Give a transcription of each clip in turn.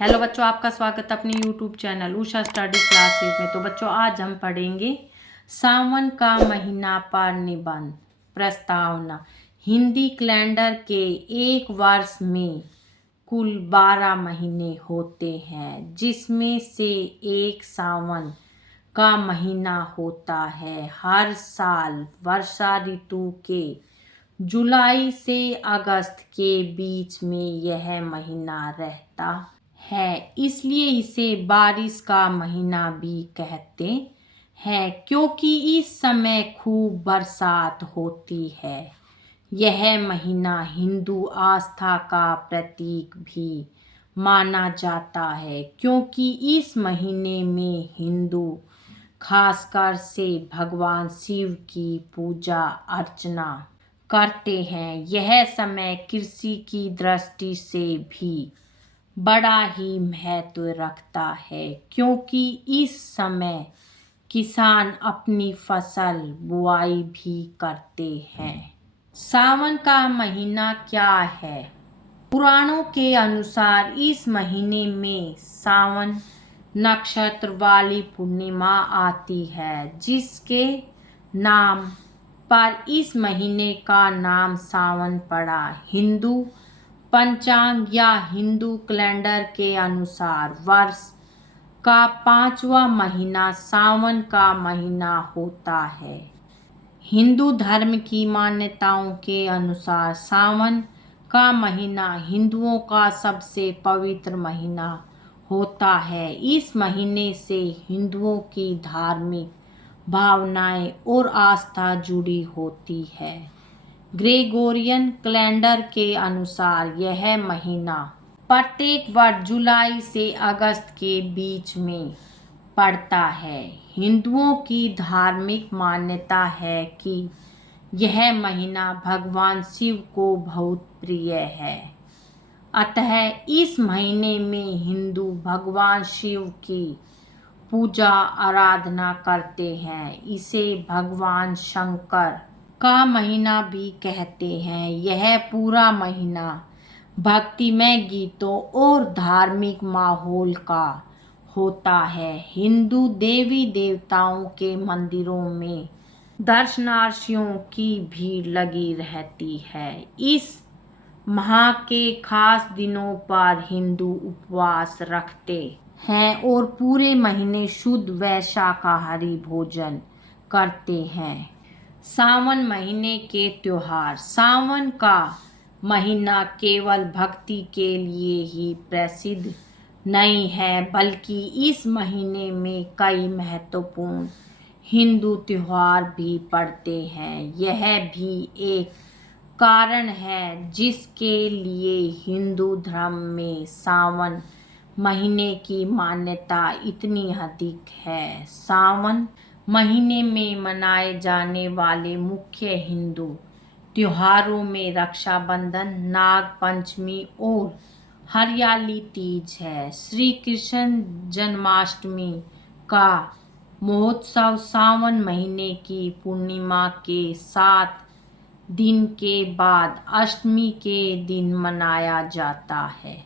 Hello बच्चों, आपका स्वागत है अपने YouTube channel Usha study classes में। तो बच्चों, आज हम पढ़ेंगे सावन का महीना पर निबंध। प्रस्तावना। हिंदी कैलेंडर के एक वर्ष में कुल 12 महीने होते हैं, जिसमें से एक सावन का महीना होता है। हर साल वर्षा ऋतु के जुलाई से अगस्त के बीच में यह महीना रहता है, इसलिए इसे बारिश का महीना भी कहते हैं, क्योंकि इस समय खूब बरसात होती है। यह महीना हिंदू आस्था का प्रतीक भी माना जाता है, क्योंकि इस महीने में हिंदू खासकर से भगवान शिव की पूजा अर्चना करते हैं। यह समय कृषि की दृष्टि से भी बड़ा ही महत्व रखता है, क्योंकि इस समय किसान अपनी फसल बुआई भी करते हैं। सावन का महीना क्या है? पुराणों के अनुसार इस महीने में सावन नक्षत्र वाली पूर्णिमा आती है, जिसके नाम पर इस महीने का नाम सावन पड़ा। हिंदू पंचांग या हिंदू कैलेंडर के अनुसार वर्ष का 5वां महीना सावन का महीना होता है। हिंदू धर्म की मान्यताओं के अनुसार सावन का महीना हिंदुओं का सबसे पवित्र महीना होता है। इस महीने से हिंदुओं की धार्मिक भावनाएं और आस्था जुड़ी होती है। ग्रेगोरियन कैलेंडर के अनुसार यह महीना प्रत्येक वर्ष जुलाई से अगस्त के बीच में पड़ता है। हिंदुओं की धार्मिक मान्यता है कि यह महीना भगवान शिव को बहुत प्रिय है, अतः इस महीने में हिंदू भगवान शिव की पूजा आराधना करते हैं। इसे भगवान शंकर का महीना भी कहते हैं। यह पूरा महीना भक्तिमय गीतों और धार्मिक माहौल का होता है। हिंदू देवी देवताओं के मंदिरों में दर्शनार्थियों की भीड़ लगी रहती है। इस माह के खास दिनों पर हिंदू उपवास रखते हैं और पूरे महीने शुद्ध व शाकाहारी भोजन करते हैं। सावन महीने के त्योहार। सावन का महीना केवल भक्ति के लिए ही प्रसिद्ध नहीं है, बल्कि इस महीने में कई महत्वपूर्ण हिंदू त्योहार भी पड़ते हैं। यह भी एक कारण है जिसके लिए हिंदू धर्म में सावन महीने की मान्यता इतनी अधिक है। सावन महीने में मनाए जाने वाले मुख्य हिंदू त्योहारों में रक्षाबंधन, नाग पंचमी और हरियाली तीज है। श्री कृष्ण जन्माष्टमी का महोत्सव सावन महीने की पूर्णिमा के 7 दिन के बाद अष्टमी के दिन मनाया जाता है।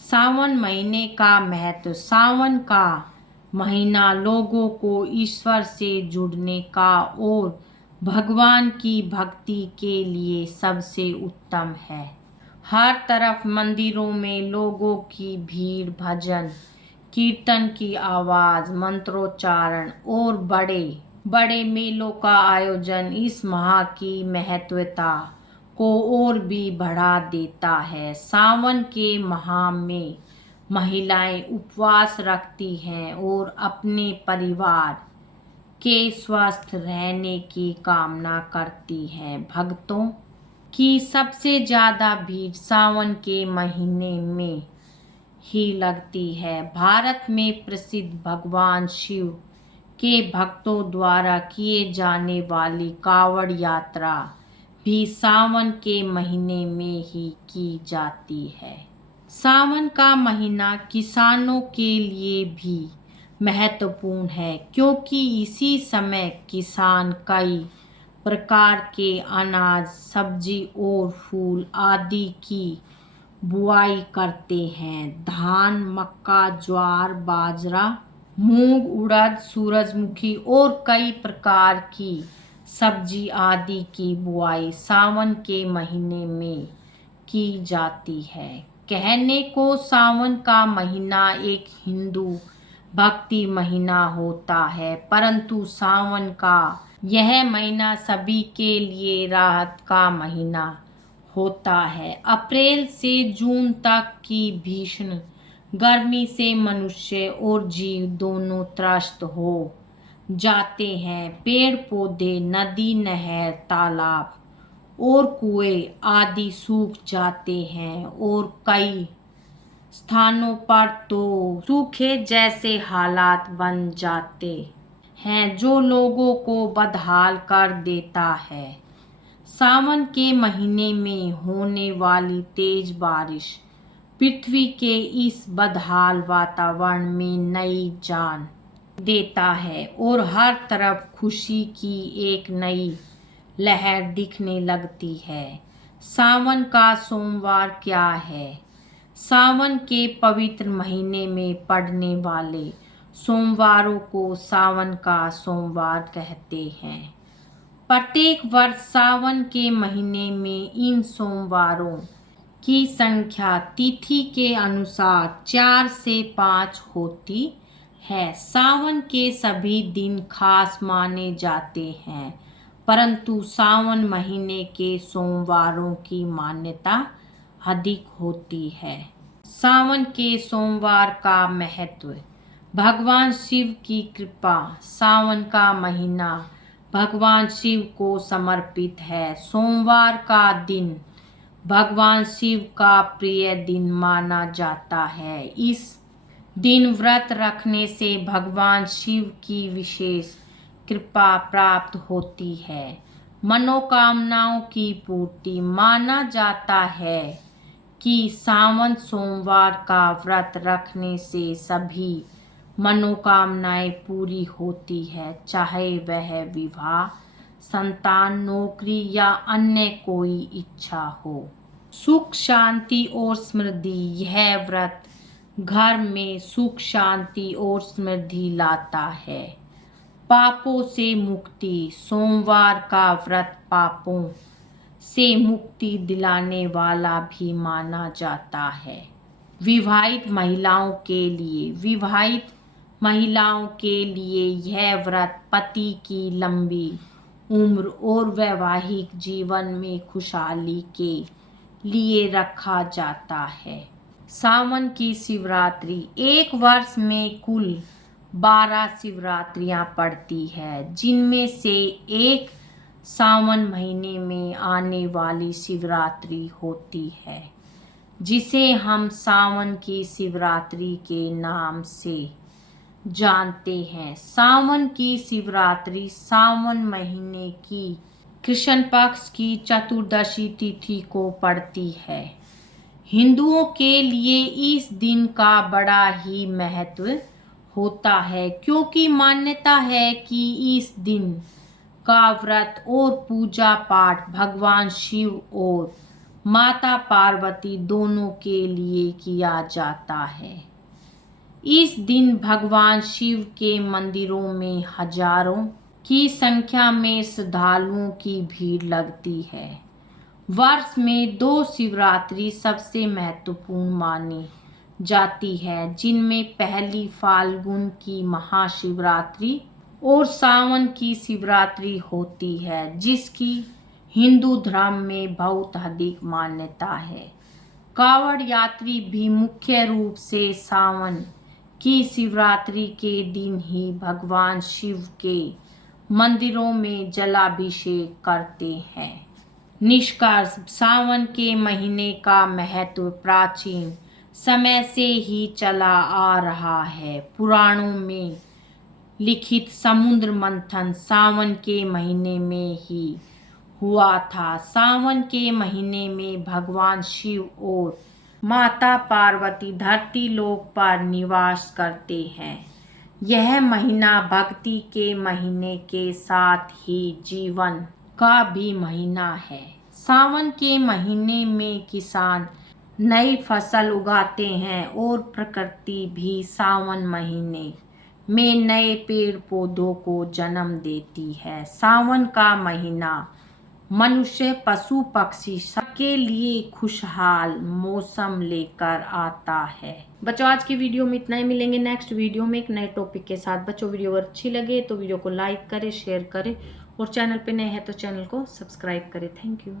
सावन महीने का महत्व। सावन का महीना लोगों को ईश्वर से जुड़ने का और भगवान की भक्ति के लिए सबसे उत्तम है। हर तरफ मंदिरों में लोगों की भीड़, भजन कीर्तन की आवाज, मंत्रोच्चारण और बड़े बड़े मेलों का आयोजन इस माह की महत्वता को और भी बढ़ा देता है। सावन के माह में महिलाएं उपवास रखती हैं और अपने परिवार के स्वस्थ रहने की कामना करती हैं। भक्तों की सबसे ज़्यादा भीड़ सावन के महीने में ही लगती है। भारत में प्रसिद्ध भगवान शिव के भक्तों द्वारा किए जाने वाली कांवड़ यात्रा भी सावन के महीने में ही की जाती है। सावन का महीना किसानों के लिए भी महत्वपूर्ण है, क्योंकि इसी समय किसान कई प्रकार के अनाज, सब्जी और फूल आदि की बुआई करते हैं। धान, मक्का, ज्वार, बाजरा, मूंग, उड़द, सूरजमुखी और कई प्रकार की सब्जी आदि की बुआई सावन के महीने में की जाती है। कहने को सावन का महीना एक हिंदू भक्ति महीना होता है, परंतु सावन का यह महीना सभी के लिए राहत का महीना होता है। अप्रैल से जून तक की भीषण गर्मी से मनुष्य और जीव दोनों त्रस्त हो जाते हैं। पेड़ पौधे, नदी, नहर, तालाब और कुएं आदि सूख जाते हैं और कई स्थानों पर तो सूखे जैसे हालात बन जाते हैं, जो लोगों को बदहाल कर देता है। सावन के महीने में होने वाली तेज बारिश पृथ्वी के इस बदहाल वातावरण में नई जान देता है और हर तरफ खुशी की एक नई लहर दिखने लगती है। सावन का सोमवार क्या है? सावन के पवित्र महीने में पड़ने वाले सोमवारों को सावन का सोमवार कहते हैं। प्रत्येक वर्ष सावन के महीने में इन सोमवारों की संख्या तिथि के अनुसार 4 से 5 होती है। सावन के सभी दिन खास माने जाते हैं, परंतु सावन महीने के सोमवारों की मान्यता अधिक होती है। सावन के सोमवार का महत्व। भगवान शिव की कृपा। सावन का महीना भगवान शिव को समर्पित है। सोमवार का दिन भगवान शिव का प्रिय दिन माना जाता है। इस दिन व्रत रखने से भगवान शिव की विशेष कृपा प्राप्त होती है। मनोकामनाओं की पूर्ति। माना जाता है कि सावन सोमवार का व्रत रखने से सभी मनोकामनाएं पूरी होती है, चाहे वह विवाह, संतान, नौकरी या अन्य कोई इच्छा हो। सुख, शांति और समृद्धि। यह व्रत घर में सुख, शांति और समृद्धि लाता है। पापों से मुक्ति। सोमवार का व्रत पापों से मुक्ति दिलाने वाला भी माना जाता है। विवाहित महिलाओं के लिए। विवाहित महिलाओं के लिए यह व्रत पति की लंबी उम्र और वैवाहिक जीवन में खुशहाली के लिए रखा जाता है। सावन की शिवरात्रि। एक वर्ष में कुल 12 शिवरात्रियां पड़ती है, जिनमें से एक सावन महीने में आने वाली शिवरात्रि होती है, जिसे हम सावन की शिवरात्रि के नाम से जानते हैं। सावन की शिवरात्रि सावन महीने की कृष्ण पक्ष की चतुर्दशी तिथि को पड़ती है। हिंदुओं के लिए इस दिन का बड़ा ही महत्व होता है, क्योंकि मान्यता है कि इस दिन का व्रत और पूजा पाठ भगवान शिव और माता पार्वती दोनों के लिए किया जाता है। इस दिन भगवान शिव के मंदिरों में हजारों की संख्या में श्रद्धालुओं की भीड़ लगती है। वर्ष में 2 शिवरात्रि सबसे महत्वपूर्ण मानी जाती है, जिनमें पहली फाल्गुन की महाशिवरात्रि और सावन की शिवरात्रि होती है, जिसकी हिंदू धर्म में बहुत अधिक मान्यता है। कावड़ यात्री भी मुख्य रूप से सावन की शिवरात्रि के दिन ही भगवान शिव के मंदिरों में जलाभिषेक करते हैं। निष्कर्ष। सावन के महीने का महत्व प्राचीन समय से ही चला आ रहा है। पुराणों में लिखित समुद्र मंथन सावन के महीने में ही हुआ था। सावन के महीने में भगवान शिव और माता पार्वती धरती लोक पर निवास करते हैं। यह महीना भक्ति के महीने के साथ ही जीवन का भी महीना है। सावन के महीने में किसान नई फसल उगाते हैं और प्रकृति भी सावन महीने में नए पेड़ पौधों को जन्म देती है। सावन का महीना मनुष्य पशु पक्षी सबके लिए खुशहाल मौसम लेकर आता है। बच्चों आज की वीडियो में इतना ही, मिलेंगे नेक्स्ट वीडियो में एक नए टॉपिक के साथ। बच्चों वीडियो अगर अच्छी लगे तो वीडियो को लाइक करें, शेयर करें और चैनल पे नए हैं तो चैनल को सब्सक्राइब करें। Thank you.